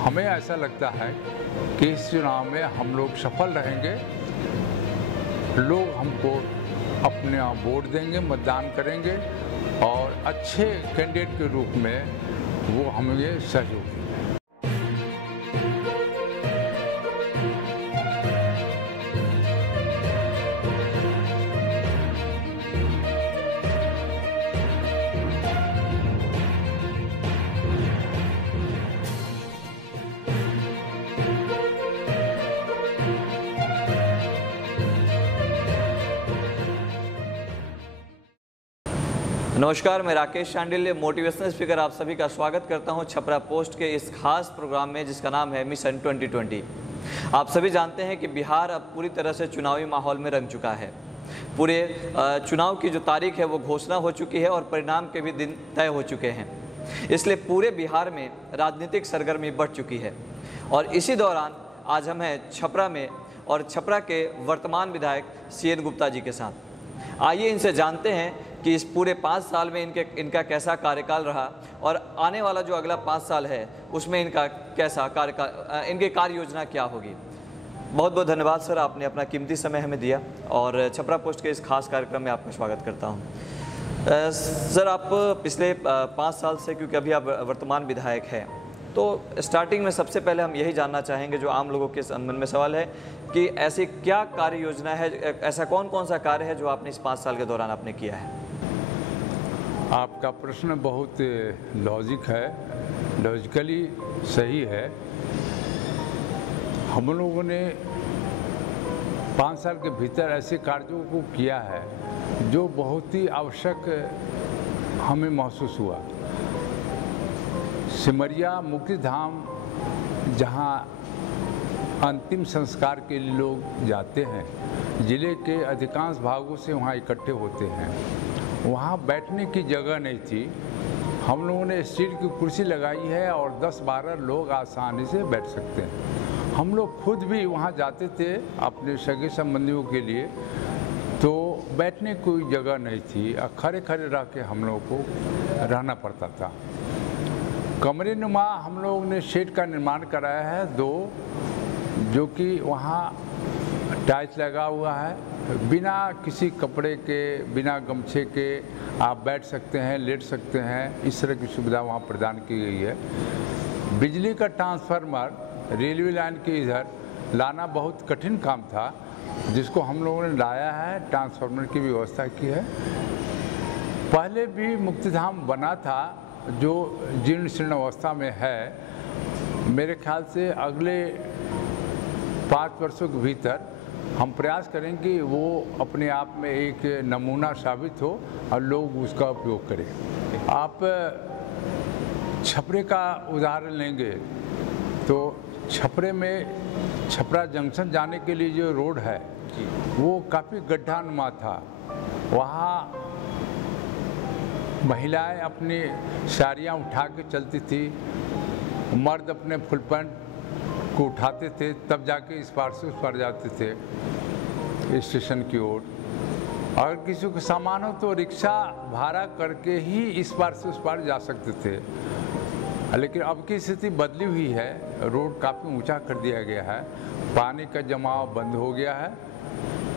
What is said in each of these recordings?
हमें ऐसा लगता है कि इस चुनाव में हम लोग सफल रहेंगे। लोग हमको अपना वोट देंगे, मतदान करेंगे और अच्छे कैंडिडेट के रूप में वो हमें सहयोग देंगे। नमस्कार, मैं राकेश शांडिल्य, मोटिवेशनल स्पीकर, आप सभी का स्वागत करता हूं छपरा पोस्ट के इस खास प्रोग्राम में जिसका नाम है मिशन 2020। आप सभी जानते हैं कि बिहार अब पूरी तरह से चुनावी माहौल में रंग चुका है। पूरे चुनाव की जो तारीख है वो घोषणा हो चुकी है और परिणाम के भी दिन तय हो चुके हैं। इसलिए पूरे बिहार में राजनीतिक सरगर्मी बढ़ चुकी है और इसी दौरान आज हम हैं छपरा में और छपरा के वर्तमान विधायक CN गुप्ता जी के साथ। आइए इनसे जानते हैं कि इस पूरे 5 साल में इनका कैसा कार्यकाल रहा और आने वाला जो अगला 5 साल है उसमें इनका कैसा कार्यकाल, इनकी कार्य योजना क्या होगी। बहुत बहुत धन्यवाद सर, आपने अपना कीमती समय हमें दिया और छपरा पोस्ट के इस खास कार्यक्रम में आपका स्वागत करता हूं। सर, आप पिछले 5 साल से, क्योंकि अभी आप वर्तमान विधायक हैं, तो स्टार्टिंग में सबसे पहले हम यही जानना चाहेंगे, जो आम लोगों के मन में सवाल है कि ऐसी क्या कार्य योजना है, ऐसा कौन कौन सा कार्य है जो आपने इस 5 साल के दौरान आपने किया है। आपका प्रश्न बहुत लॉजिकली सही है। हम लोगों ने 5 साल के भीतर ऐसे कार्यों को किया है जो बहुत ही आवश्यक हमें महसूस हुआ। सिमरिया मुक्तिधाम, जहां अंतिम संस्कार के लिए लोग जाते हैं, जिले के अधिकांश भागों से वहां इकट्ठे होते हैं, वहाँ बैठने की जगह नहीं थी। हम लोगों ने स्टील की कुर्सी लगाई है और 10-12 लोग आसानी से बैठ सकते हैं। हम लोग खुद भी वहाँ जाते थे अपने सगे संबंधियों के लिए, तो बैठने की कोई जगह नहीं थी, खड़े खड़े रह के हम लोगों को रहना पड़ता था। कमरे नुमा हम लोग ने शेड का निर्माण कराया है 2, जो कि वहाँ टाइल्स लगा हुआ है, बिना किसी कपड़े के, बिना गमछे के आप बैठ सकते हैं, लेट सकते हैं, इस तरह की सुविधा वहाँ प्रदान की गई है। बिजली का ट्रांसफार्मर रेलवे लाइन के इधर लाना बहुत कठिन काम था, जिसको हम लोगों ने लाया है, ट्रांसफार्मर की व्यवस्था की है। पहले भी मुक्तिधाम बना था जो जीर्ण शीर्ण अवस्था में है। मेरे ख्याल से अगले 5 वर्षों के भीतर हम प्रयास करें कि वो अपने आप में एक नमूना साबित हो और लोग उसका उपयोग करें। आप छपरे का उदाहरण लेंगे तो छपरे में छपरा जंक्शन जाने के लिए जो रोड है वो काफ़ी गड्ढानुमा था। वहाँ महिलाएं अपनी साड़ियाँ उठा के चलती थी, मर्द अपने फुल पैंट को उठाते थे, तब जाके इस पार से उस पार जाते थे स्टेशन की ओर। अगर किसी को सामान हो तो रिक्शा भाड़ा करके ही इस पार से उस पार जा सकते थे। लेकिन अब की स्थिति बदली हुई है, रोड काफ़ी ऊंचा कर दिया गया है, पानी का जमाव बंद हो गया है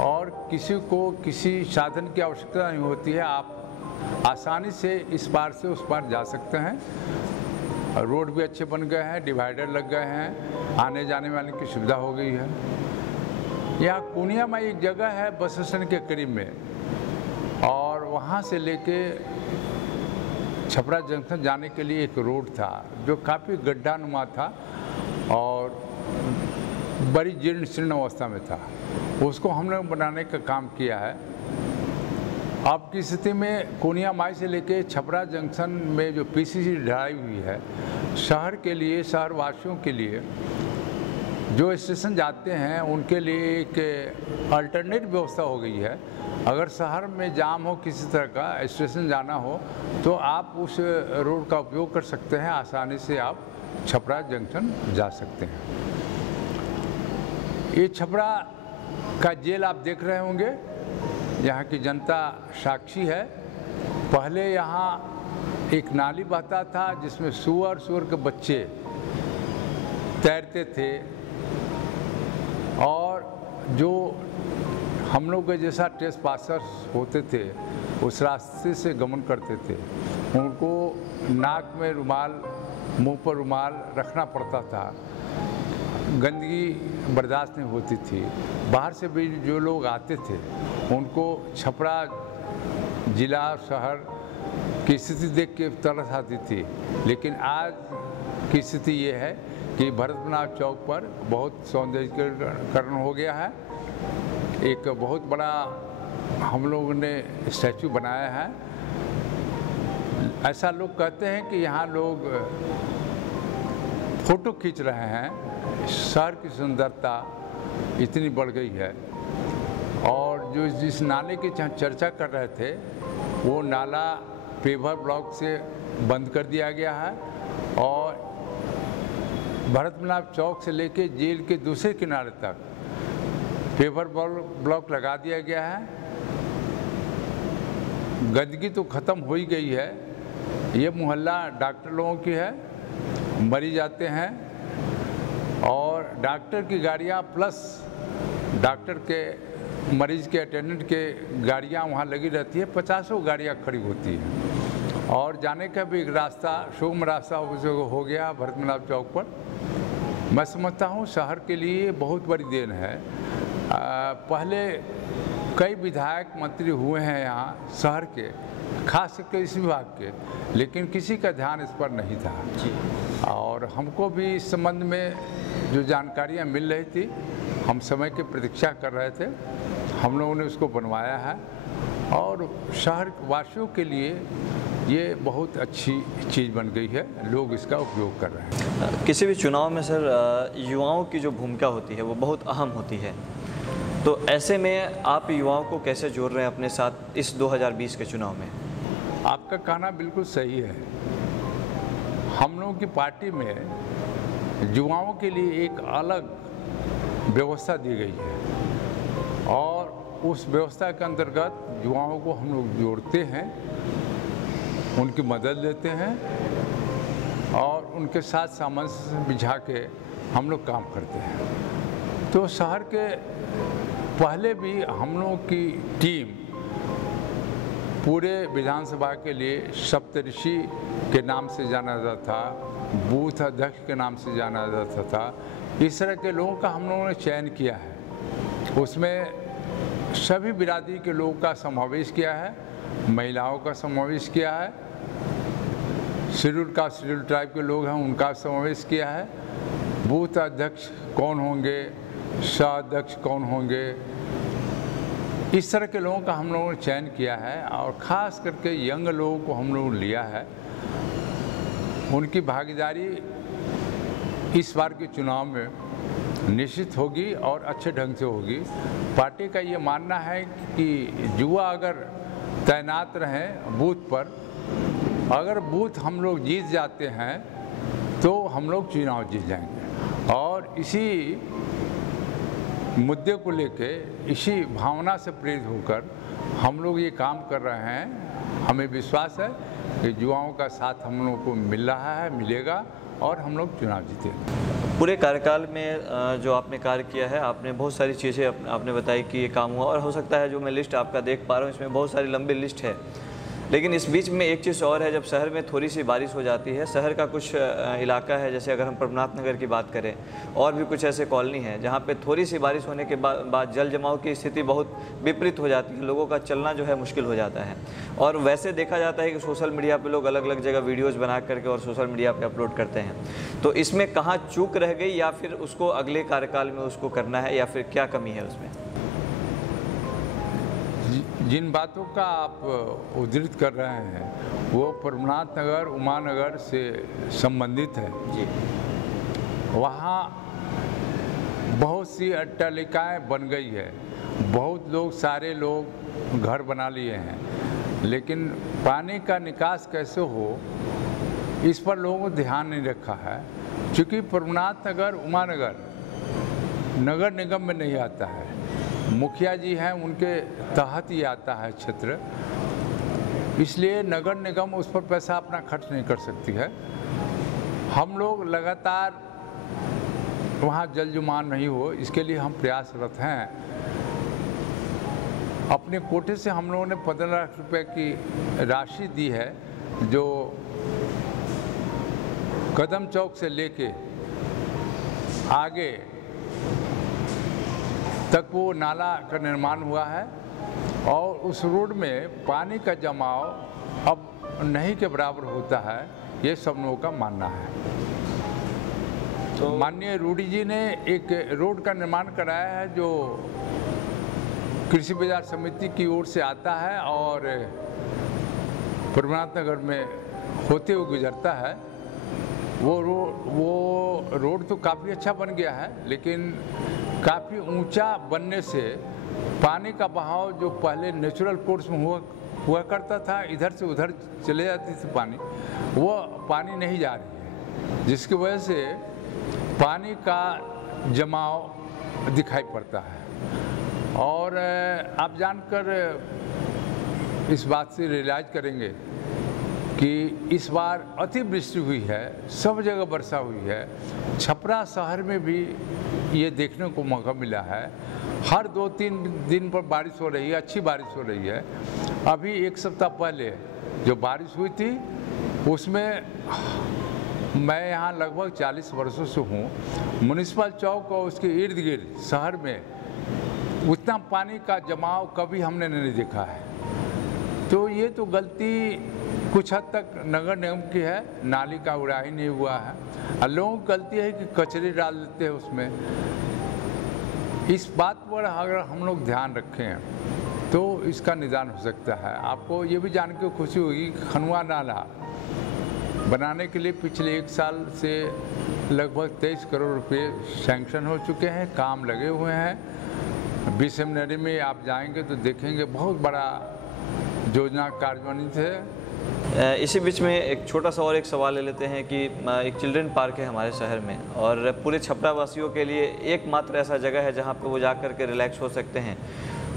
और किसी को किसी साधन की आवश्यकता नहीं होती है। आप आसानी से इस पार से उस पार जा सकते हैं। रोड भी अच्छे बन गए हैं, डिवाइडर लग गए हैं, आने जाने वाले की सुविधा हो गई है। यहाँ कुनिया में एक जगह है बस स्टैंड के करीब में, और वहाँ से लेके छपरा जंक्शन जाने के लिए एक रोड था जो काफ़ी गड्ढानुमा था और बड़ी जीर्ण शीर्ण अवस्था में था। उसको हमने बनाने का काम किया है। अब की स्थिति में कोनिया माई से लेके छपरा जंक्शन में जो PCC ढलाई हुई है, शहर के लिए, शहर वासियों के लिए जो स्टेशन जाते हैं उनके लिए एक अल्टरनेट व्यवस्था हो गई है। अगर शहर में जाम हो, किसी तरह का स्टेशन जाना हो, तो आप उस रोड का उपयोग कर सकते हैं, आसानी से आप छपरा जंक्शन जा सकते हैं। ये छपरा का जेल आप देख रहे होंगे, यहाँ की जनता साक्षी है। पहले यहाँ एक नाली बहता था जिसमें सुअर के बच्चे तैरते थे और जो हम लोग के जैसा टेस्ट पासर्स होते थे उस रास्ते से गमन करते थे, उनको नाक में रुमाल, मुंह पर रुमाल रखना पड़ता था। गंदगी बर्दाश्त नहीं होती थी। बाहर से भी जो लोग आते थे उनको छपरा जिला शहर की स्थिति देख के तरस आती थी। लेकिन आज की स्थिति ये है कि भरत मनाभ चौक पर बहुत सौंदर्यीकरण हो गया है। एक बहुत बड़ा हम लोगों ने स्टैचू बनाया है। ऐसा लोग कहते हैं कि यहाँ लोग फोटो खींच रहे हैं। शहर की सुंदरता इतनी बढ़ गई है। और जो जिस नाले की चर्चा कर रहे थे वो नाला पेवर ब्लॉक से बंद कर दिया गया है और भरत मनाभ चौक से लेके जेल के दूसरे किनारे तक पेवर ब्लॉक लगा दिया गया है। गंदगी तो ख़त्म हो ही गई है। ये मोहल्ला डॉक्टर लोगों की है, मरीज आते हैं और डॉक्टर की गाड़ियाँ प्लस डॉक्टर के मरीज के अटेंडेंट के गाड़ियाँ वहाँ लगी रहती है। 50 गाड़ियाँ खड़ी होती हैं और जाने का भी एक रास्ता, सुगम रास्ता हो गया भरत मनाभ चौक पर। मैं समझता हूँ शहर के लिए बहुत बड़ी देन है। पहले कई विधायक मंत्री हुए हैं यहाँ शहर के, खास करके इस विभाग के, लेकिन किसी का ध्यान इस पर नहीं था जी। और हमको भी इस संबंध में जो जानकारियाँ मिल रही थी, हम समय की प्रतीक्षा कर रहे थे। हम लोगों ने उसको बनवाया है और शहर वासियों के लिए ये बहुत अच्छी चीज़ बन गई है। लोग इसका उपयोग कर रहे हैं। किसी भी चुनाव में सर युवाओं की जो भूमिका होती है वो बहुत अहम होती है, तो ऐसे में आप युवाओं को कैसे जोड़ रहे हैं अपने साथ इस 2020 के चुनाव में? आपका कहना बिल्कुल सही है। हम लोगों की पार्टी में युवाओं के लिए एक अलग व्यवस्था दी गई है और उस व्यवस्था के अंतर्गत युवाओं को हम लोग जोड़ते हैं, उनकी मदद लेते हैं और उनके साथ सामंजस्य बिछा के हम लोग काम करते हैं। तो शहर के पहले भी हम लोगों की टीम पूरे विधानसभा के लिए सप्तऋषि के नाम से जाना जाता था, बूथ अध्यक्ष के नाम से जाना जाता था। इस तरह के लोगों का हम लोगों ने चयन किया है। उसमें सभी बिरादरी के लोगों का समावेश किया है, महिलाओं का समावेश किया है, शेड्यूल कास्ट शेड्यूल ट्राइब के लोग हैं उनका समावेश किया है। बूथ अध्यक्ष कौन होंगे, सह अध्यक्ष कौन होंगे, इस तरह के लोगों का हम लोगों ने चयन किया है और ख़ास करके यंग लोगों को हम लोगों ने लिया है। उनकी भागीदारी इस बार के चुनाव में निश्चित होगी और अच्छे ढंग से होगी। पार्टी का ये मानना है कि युवा अगर तैनात रहें बूथ पर, अगर बूथ हम लोग जीत जाते हैं तो हम लोग चुनाव जीत जाएंगे। और इसी मुद्दे को लेके, इसी भावना से प्रेरित होकर हम लोग ये काम कर रहे हैं। हमें विश्वास है कि युवाओं का साथ हम लोगों को मिल रहा है, मिलेगा और हम लोग चुनाव जीतेंगे। पूरे कार्यकाल में जो आपने कार्य किया है, आपने बहुत सारी चीज़ें आपने बताई कि ये काम हुआ और हो सकता है जो मैं लिस्ट आपका देख पा रहा हूँ इसमें बहुत सारी लंबी लिस्ट है। लेकिन इस बीच में एक चीज़ और है, जब शहर में थोड़ी सी बारिश हो जाती है, शहर का कुछ इलाका है, जैसे अगर हम प्रभुनाथ नगर की बात करें और भी कुछ ऐसे कॉलोनी हैं जहाँ पे थोड़ी सी बारिश होने के बाद जल जमाव की स्थिति बहुत विपरीत हो जाती है, लोगों का चलना जो है मुश्किल हो जाता है। और वैसे देखा जाता है कि सोशल मीडिया पे लोग अलग अलग जगह वीडियोज़ बना करके और सोशल मीडिया पर अपलोड करते हैं। तो इसमें कहाँ चूक रह गई या फिर उसको अगले कार्यकाल में उसको करना है या फिर क्या कमी है उसमें? जिन बातों का आप उद्धृत कर रहे हैं वो प्रभुनाथ नगर, उमानगर से संबंधित है जी। वहाँ बहुत सी अट्टालिकाएँ बन गई है, बहुत लोग, सारे लोग घर बना लिए हैं, लेकिन पानी का निकास कैसे हो इस पर लोगों को ध्यान नहीं रखा है। क्योंकि प्रभुनाथ नगर, उमानगर नगर निगम में नहीं आता है, मुखिया जी हैं उनके तहत ही आता है क्षेत्र, इसलिए नगर निगम उस पर पैसा अपना खर्च नहीं कर सकती है। हम लोग लगातार वहाँ जल जमाव नहीं हो, इसके लिए हम प्रयासरत हैं। अपने कोटे से हम लोगों ने 15 लाख रुपए की राशि दी है, जो कदम चौक से लेके आगे तक वो नाला का निर्माण हुआ है और उस रोड में पानी का जमाव अब नहीं के बराबर होता है, ये सब लोगों का मानना है। तो माननीय रूडी जी ने एक रोड का निर्माण कराया है जो कृषि बाजार समिति की ओर से आता है और प्रभुनाथ नगर में होते हुए गुजरता है। वो रोड तो काफ़ी अच्छा बन गया है, लेकिन काफ़ी ऊंचा बनने से पानी का बहाव जो पहले नेचुरल कोर्स में हुआ करता था, इधर से उधर चले जाती थी पानी, वो पानी नहीं जा रही है, जिसकी वजह से पानी का जमाव दिखाई पड़ता है। और आप जानकर इस बात से रियलाइज करेंगे कि इस बार अतिवृष्टि हुई है, सब जगह वर्षा हुई है। छपरा शहर में भी ये देखने को मौका मिला है, हर 2-3 दिन पर बारिश हो रही है, अच्छी बारिश हो रही है। अभी एक सप्ताह पहले जो बारिश हुई थी उसमें मैं यहाँ लगभग 40 वर्षों से हूँ, म्युनिसिपल चौक और उसके इर्द गिर्द शहर में उतना पानी का जमाव कभी हमने नहीं देखा है। तो ये तो गलती कुछ हद तक नगर निगम की है, नाली का उड़ाही नहीं हुआ है, और लोगों की गलती है कि कचरे डाल देते हैं उसमें। इस बात पर अगर हम लोग ध्यान रखें तो इसका निदान हो सकता है। आपको ये भी जान के खुशी होगी कि खनुआ नाला बनाने के लिए पिछले 1 साल से लगभग 23 करोड़ रुपए सैंक्शन हो चुके हैं, काम लगे हुए हैं। बीसमनरी में आप जाएंगे तो देखेंगे बहुत बड़ा योजना कार्यान्वित है। इसी बीच में एक छोटा सा और एक सवाल ले लेते हैं कि एक चिल्ड्रन पार्क है हमारे शहर में और पूरे छपरा वासियों के लिए एकमात्र ऐसा जगह है जहां पे वो जा कर के रिलैक्स हो सकते हैं,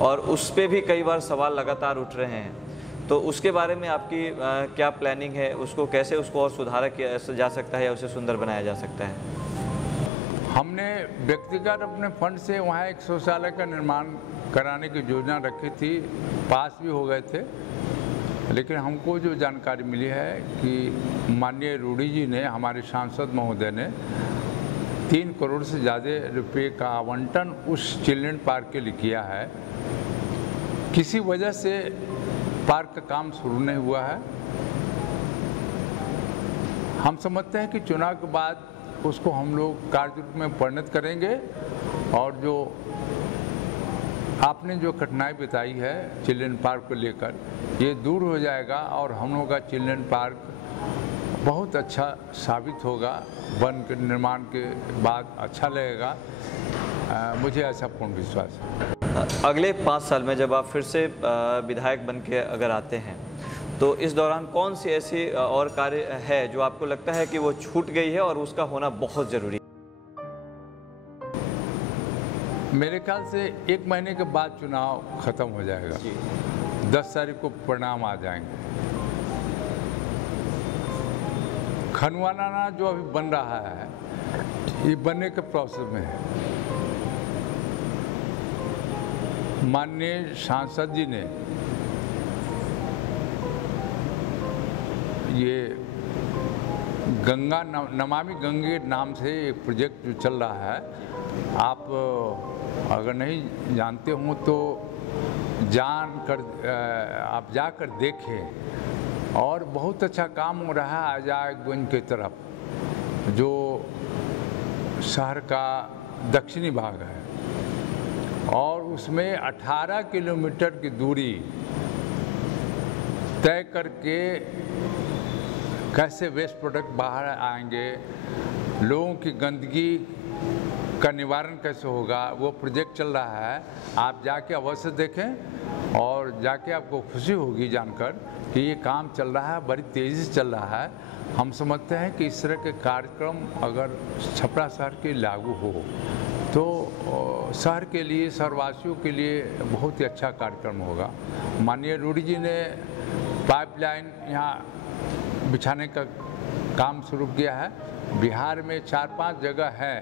और उस पे भी कई बार सवाल लगातार उठ रहे हैं। तो उसके बारे में आपकी क्या प्लानिंग है, उसको कैसे उसको और सुधारा किया जा सकता है या उसे सुंदर बनाया जा सकता है? हमने व्यक्तिगत अपने फंड से वहाँ एक शौचालय का निर्माण कराने की योजना रखी थी, पास भी हो गए थे, लेकिन हमको जो जानकारी मिली है कि माननीय रूडी जी ने, हमारे सांसद महोदय ने 3 करोड़ से ज़्यादा रुपये का आवंटन उस चिल्ड्रन पार्क के लिए किया है। किसी वजह से पार्क का काम शुरू नहीं हुआ है। हम समझते हैं कि चुनाव के बाद उसको हम लोग कार्यरूप में परिणत करेंगे और जो आपने जो कठिनाई बताई है चिल्ड्रन पार्क को लेकर, ये दूर हो जाएगा और हम लोगों का चिल्ड्रन पार्क बहुत अच्छा साबित होगा, वन के निर्माण के बाद अच्छा लगेगा, मुझे ऐसा पूर्ण विश्वास है। अगले 5 साल में जब आप फिर से विधायक बन के अगर आते हैं तो इस दौरान कौन सी ऐसी और कार्य है जो आपको लगता है कि वो छूट गई है और उसका होना बहुत ज़रूरी है? मेरे ख्याल से 1 महीने के बाद चुनाव खत्म हो जाएगा, 10 तारीख को परिणाम आ जाएंगे। खनुआ नाला जो अभी बन रहा है, ये बनने के प्रोसेस में है। माननीय सांसद जी ने ये गंगा नमामि गंगे नाम से एक प्रोजेक्ट जो चल रहा है, आप अगर नहीं जानते हो तो आप जाकर देखें, और बहुत अच्छा काम हो रहा है अजायबगंज की तरफ, जो शहर का दक्षिणी भाग है, और उसमें 18 किलोमीटर की दूरी तय करके कैसे वेस्ट प्रोडक्ट बाहर आएंगे, लोगों की गंदगी का निवारण कैसे होगा, वो प्रोजेक्ट चल रहा है। आप जाके अवश्य देखें और जाके आपको खुशी होगी जानकर कि ये काम चल रहा है, बड़ी तेज़ी से चल रहा है। हम समझते हैं कि इस तरह के कार्यक्रम अगर छपरा शहर के लागू हो तो शहर के लिए, शहरवासियों के लिए बहुत ही अच्छा कार्यक्रम होगा। माननीय रूडी जी ने पाइपलाइन यहाँ बिछाने का काम शुरू किया है। बिहार में 4-5 जगह है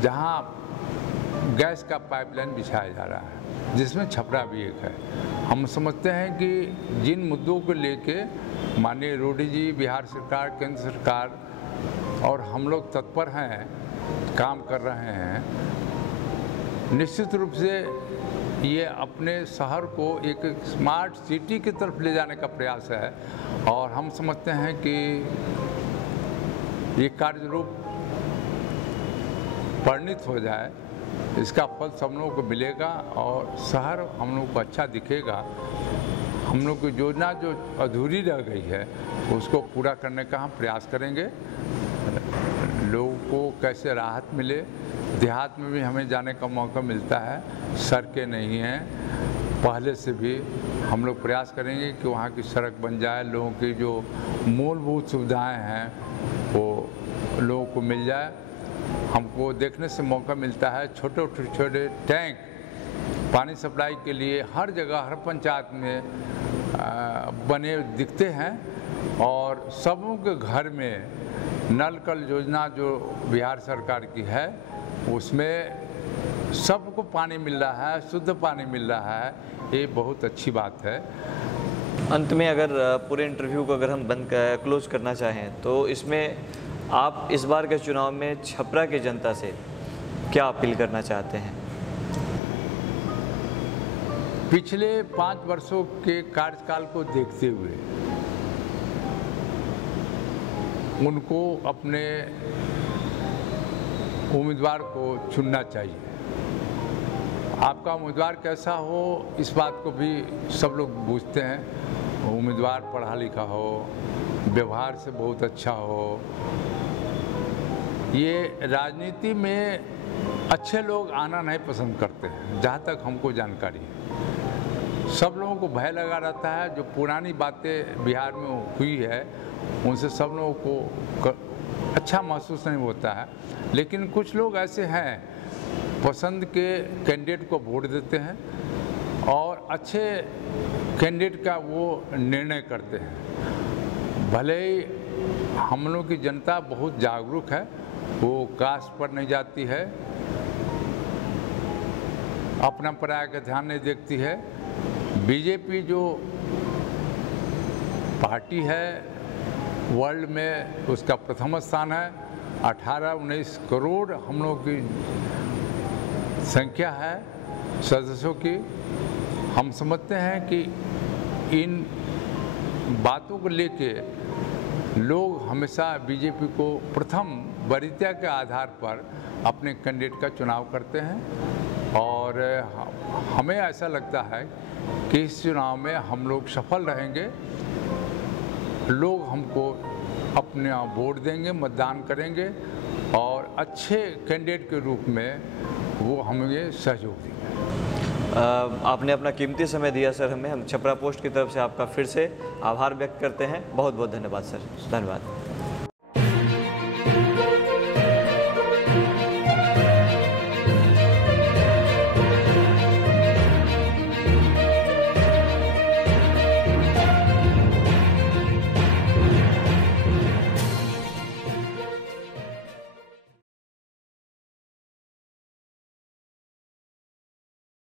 जहां गैस का पाइपलाइन बिछाया जा रहा है, जिसमें छपरा भी एक है। हम समझते हैं कि जिन मुद्दों को लेके माननीय रोडी जी, बिहार सरकार, केंद्र सरकार और हम लोग तत्पर हैं, काम कर रहे हैं, निश्चित रूप से ये अपने शहर को एक स्मार्ट सिटी की तरफ ले जाने का प्रयास है। और हम समझते हैं कि ये कार्य रूप परिणित हो जाए, इसका फल सब लोगों को मिलेगा और शहर हम लोग को अच्छा दिखेगा। हम लोग की योजना जो अधूरी रह गई है उसको पूरा करने का हम प्रयास करेंगे। लोगों को कैसे राहत मिले, देहात में भी हमें जाने का मौका मिलता है, सड़कें नहीं हैं, पहले से भी हम लोग प्रयास करेंगे कि वहाँ की सड़क बन जाए, लोगों की जो मूलभूत सुविधाएं हैं वो लोगों को मिल जाए। हमको देखने से मौका मिलता है छोटे छोटे टैंक पानी सप्लाई के लिए हर जगह, हर पंचायत में बने दिखते हैं और सबों के घर में नल कल योजना जो बिहार सरकार की है उसमें सबको पानी मिल रहा है, शुद्ध पानी मिल रहा है। ये बहुत अच्छी बात है। अंत में अगर पूरे इंटरव्यू को अगर हम क्लोज करना चाहें तो इसमें आप इस बार के चुनाव में छपरा की जनता से क्या अपील करना चाहते हैं? पिछले 5 वर्षों के कार्यकाल को देखते हुए उनको अपने उम्मीदवार को चुनना चाहिए। आपका उम्मीदवार कैसा हो इस बात को भी सब लोग पूछते हैं। उम्मीदवार पढ़ा लिखा हो, व्यवहार से बहुत अच्छा हो। ये राजनीति में अच्छे लोग आना नहीं पसंद करते हैं, जहाँ तक हमको जानकारी है। सब लोगों को भय लगा रहता है, जो पुरानी बातें बिहार में हुई है उनसे सब लोगों को अच्छा महसूस नहीं होता है। लेकिन कुछ लोग ऐसे हैं, पसंद के कैंडिडेट को वोट देते हैं और अच्छे कैंडिडेट का वो निर्णय करते हैं। भले ही हम लोग की जनता बहुत जागरूक है, वो कास्ट पर नहीं जाती है, अपना पराया का ध्यान नहीं देखती है। बीजेपी जो पार्टी है वर्ल्ड में उसका प्रथम स्थान है। 18-19 करोड़ हम लोग की संख्या है सदस्यों की। हम समझते हैं कि इन बातों को लेके लोग हमेशा बीजेपी को प्रथम वरीयता के आधार पर अपने कैंडिडेट का चुनाव करते हैं और हमें ऐसा लगता है कि इस चुनाव में हम लोग सफल रहेंगे। लोग हमको अपने वोट देंगे, मतदान करेंगे और अच्छे कैंडिडेट के रूप में वो हमें सहयोग देंगे। आपने अपना कीमती समय दिया सर हमें। हम छपरा पोस्ट की तरफ से आपका फिर से आभार व्यक्त करते हैं। बहुत बहुत धन्यवाद सर। धन्यवाद।